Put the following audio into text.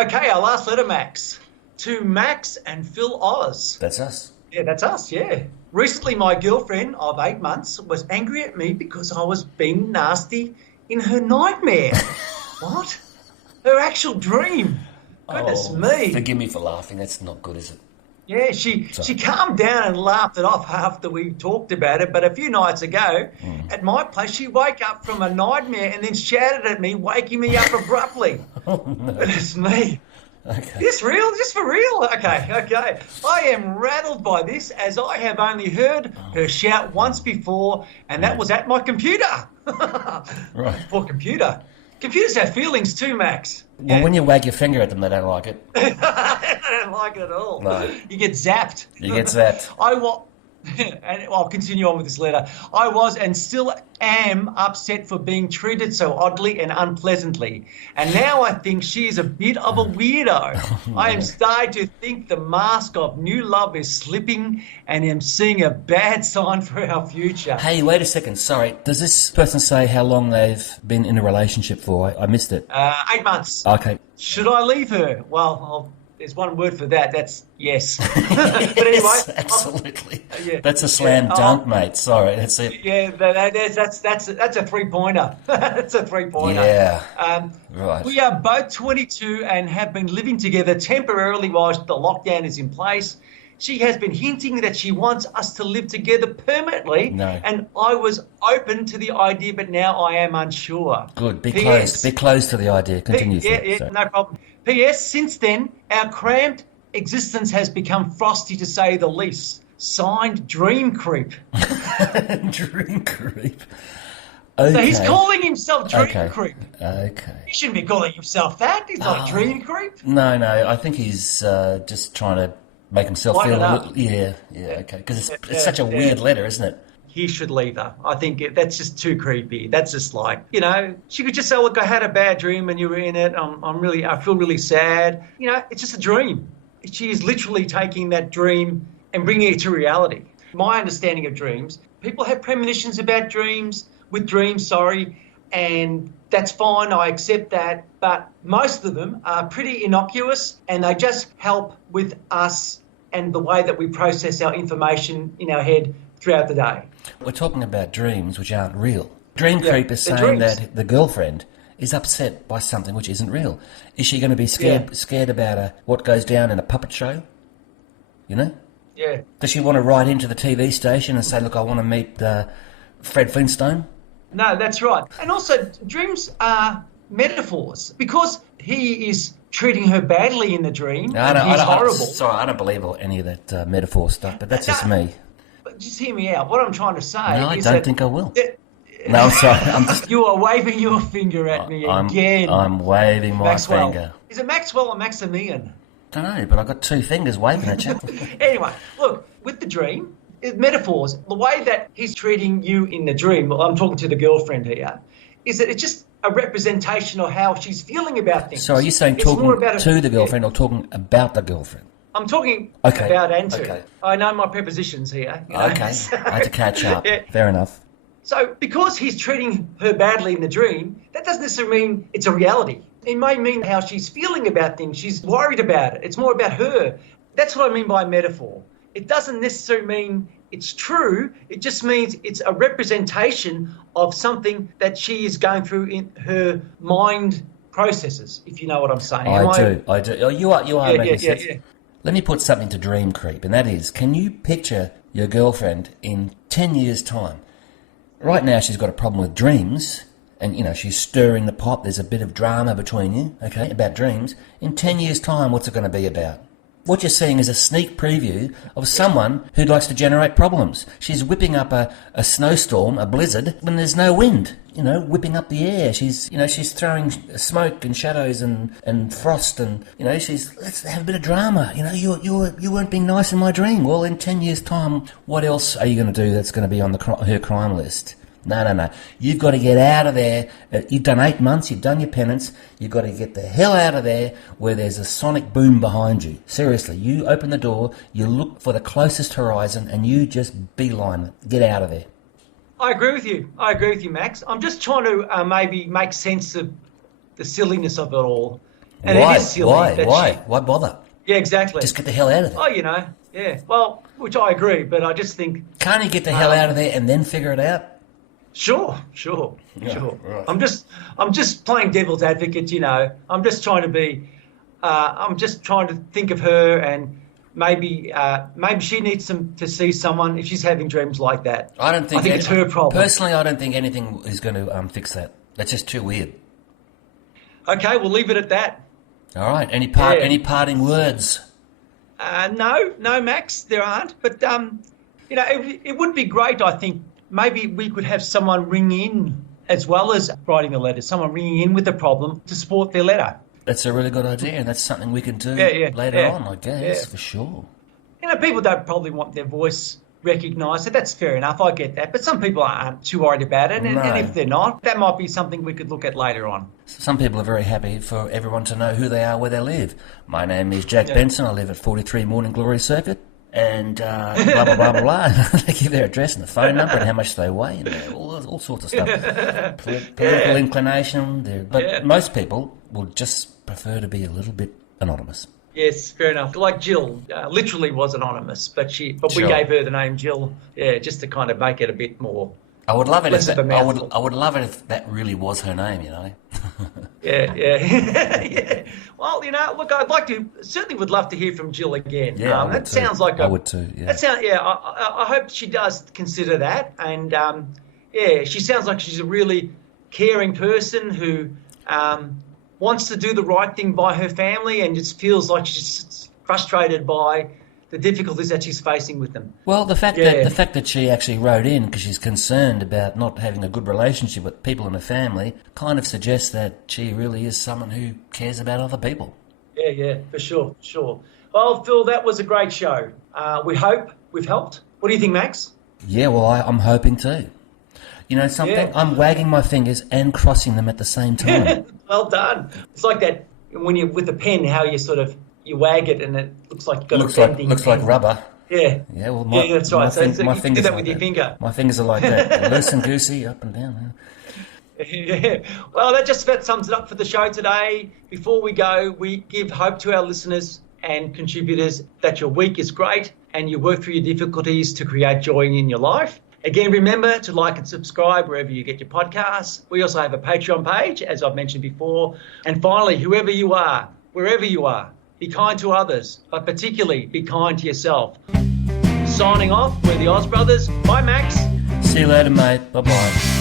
Okay, our last letter, Max. To Max and Phil Oz. That's us. Yeah, that's us, yeah. Recently, my girlfriend of 8 months was angry at me because I was being nasty in her nightmare. What? Her actual dream. Goodness me. Forgive me for laughing. That's not good, is it? Yeah, she calmed down and laughed it off after we talked about it. But a few nights ago, at my place, she woke up from a nightmare and then shouted at me, waking me up abruptly. Oh, no. Goodness me. Okay. This real? Just for real? Okay. I am rattled by this as I have only heard her shout once before, and that was at my computer. Right. Poor computer. Computers have feelings too, Max. Well, when you wag your finger at them, they don't like it. I don't like it at all. No. You get zapped. You get zapped. And I'll continue on with this letter. I was and still am upset for being treated so oddly and unpleasantly. And now I think she is a bit of a weirdo. I am starting to think the mask of new love is slipping and am seeing a bad sign for our future. Hey, wait a second. Sorry. Does this person say how long they've been in a relationship for? I missed it. 8 months. Okay. Should I leave her? Well, there's one word for that. That's yes. But anyway, yes, absolutely. That's a slam dunk, mate. Sorry, that's it. Yeah, that's a 3-pointer. That's a 3-pointer. Yeah. Right. We are both 22 and have been living together temporarily while the lockdown is in place. She has been hinting that she wants us to live together permanently, and I was open to the idea, but now I am unsure. Good. Be close to the idea. Continue. No problem. P.S. Since then, our cramped existence has become frosty to say the least. Signed, Dream Creep. Dream Creep. Okay. So he's calling himself Dream Creep. Okay. He shouldn't be calling himself that. He's not Dream Creep. No. I think he's just trying to make himself feel a little... Yeah, okay. Because it's such a weird letter, isn't it? He should leave her. I think that's just too creepy. That's just like, she could just say, look, I had a bad dream and you were in it. I feel really sad. It's just a dream. She is literally taking that dream and bringing it to reality. My understanding of dreams, people have premonitions about dreams, and that's fine. I accept that. But most of them are pretty innocuous and they just help with us and the way that we process our information in our head throughout the day. We're talking about dreams which aren't real. Dream Creep is saying that the girlfriend is upset by something which isn't real. Is she going to be scared about what goes down in a puppet show? Yeah. Does she want to write into the TV station and say, look, I want to meet Fred Flintstone? No, that's right. And also, dreams are metaphors because he is treating her badly in the dream. He's horrible. I don't believe any of that metaphor stuff, but that's just me. But just hear me out. What I'm trying to say is I don't think I will. No, I'm sorry. You are waving your finger at me again. I'm waving my finger. Is it Maxwell or Maximilian? Don't know, but I've got 2 fingers waving at you. Anyway, look, with the dream, metaphors, the way that he's treating you in the dream, I'm talking to the girlfriend here, is that it's just a representation of how she's feeling about things. So are you saying talking to the girlfriend or talking about the girlfriend? I'm talking about and to. Okay. I know my prepositions here. Okay, I had to catch up. Fair enough. So because he's treating her badly in the dream, that doesn't necessarily mean it's a reality. It may mean how she's feeling about things. She's worried about it. It's more about her. That's what I mean by metaphor. It doesn't necessarily mean it's true. It just means it's a representation of something that she is going through in her mind processes, if you know what I'm saying. I do. Oh, you are making sense. Yeah. Let me put something to Dream Creep, and that is, can you picture your girlfriend in 10 years' time? Right now she's got a problem with dreams, and, she's stirring the pot. There's a bit of drama between you, about dreams. In 10 years' time, what's it going to be about? What you're seeing is a sneak preview of someone who likes to generate problems. She's whipping up a snowstorm, a blizzard, when there's no wind, whipping up the air. She's throwing smoke and shadows and frost and, let's have a bit of drama. You weren't being nice in my dream. Well, in 10 years' time, what else are you going to do that's going to be on her crime list? No. You've got to get out of there. You've done 8 months. You've done your penance. You've got to get the hell out of there where there's a sonic boom behind you. Seriously, you open the door, you look for the closest horizon, and you just beeline it. Get out of there. I agree with you, Max. I'm just trying to maybe make sense of the silliness of it all. And Why? it is silly. Why bother? Yeah, exactly. Just get the hell out of there. Oh, yeah. Well, which I agree, but I just think... Can't you get the hell out of there and then figure it out? Sure. Right. I'm just playing devil's advocate, I'm just trying to be... I'm just trying to think of her, and maybe she needs to see someone if she's having dreams like that. I think it's her problem. Personally, I don't think anything is going to fix that. That's just too weird. Okay, we'll leave it at that. All right. Any parting words? No, Max, there aren't. But it would be great. I think maybe we could have someone ring in as well as writing a letter. Someone ringing in with a problem to support their letter. That's a really good idea, and that's something we can do later on, I guess, for sure. People don't probably want their voice recognised, so that's fair enough. I get that. But some people aren't too worried about it, and if they're not, that might be something we could look at later on. Some people are very happy for everyone to know who they are, where they live. My name is Jack Benson. I live at 43 Morning Glory Circuit, and blah, blah, blah, blah, blah. They give their address and the phone number and how much they weigh, and all sorts of stuff. Political inclination. But most people will just prefer to be a little bit anonymous. Yes, fair enough. Like Jill, literally was anonymous, but we gave her the name Jill, just to kind of make it a bit more. I would love it I would love it if that really was her name, Yeah. Well, look, certainly would love to hear from Jill again. Yeah, I would too. Yeah. I hope she does consider that, and she sounds like she's a really caring person who wants to do the right thing by her family, and just feels like she's frustrated by the difficulties that she's facing with them. Well, the fact that she actually wrote in because she's concerned about not having a good relationship with people in her family kind of suggests that she really is someone who cares about other people. Yeah, for sure. Well, Phil, that was a great show. We hope we've helped. What do you think, Max? Yeah, well, I'm hoping too. You know something? Yeah. I'm wagging my fingers and crossing them at the same time. Well done. It's like that when you're with a pen, how you wag it and it looks like you've got a bending. Looks like rubber. Yeah. Yeah, well, that's right. So my you do that with your finger. My fingers are like that. Loose and goosey, up and down. Yeah. Well, that just about sums it up for the show today. Before we go, we give hope to our listeners and contributors that your week is great and you work through your difficulties to create joy in your life. Again, remember to like and subscribe wherever you get your podcasts. We also have a Patreon page, as I've mentioned before. And finally, whoever you are, wherever you are, be kind to others, but particularly be kind to yourself. Signing off, we're the Oz Brothers. Bye, Max. See you later, mate. Bye-bye.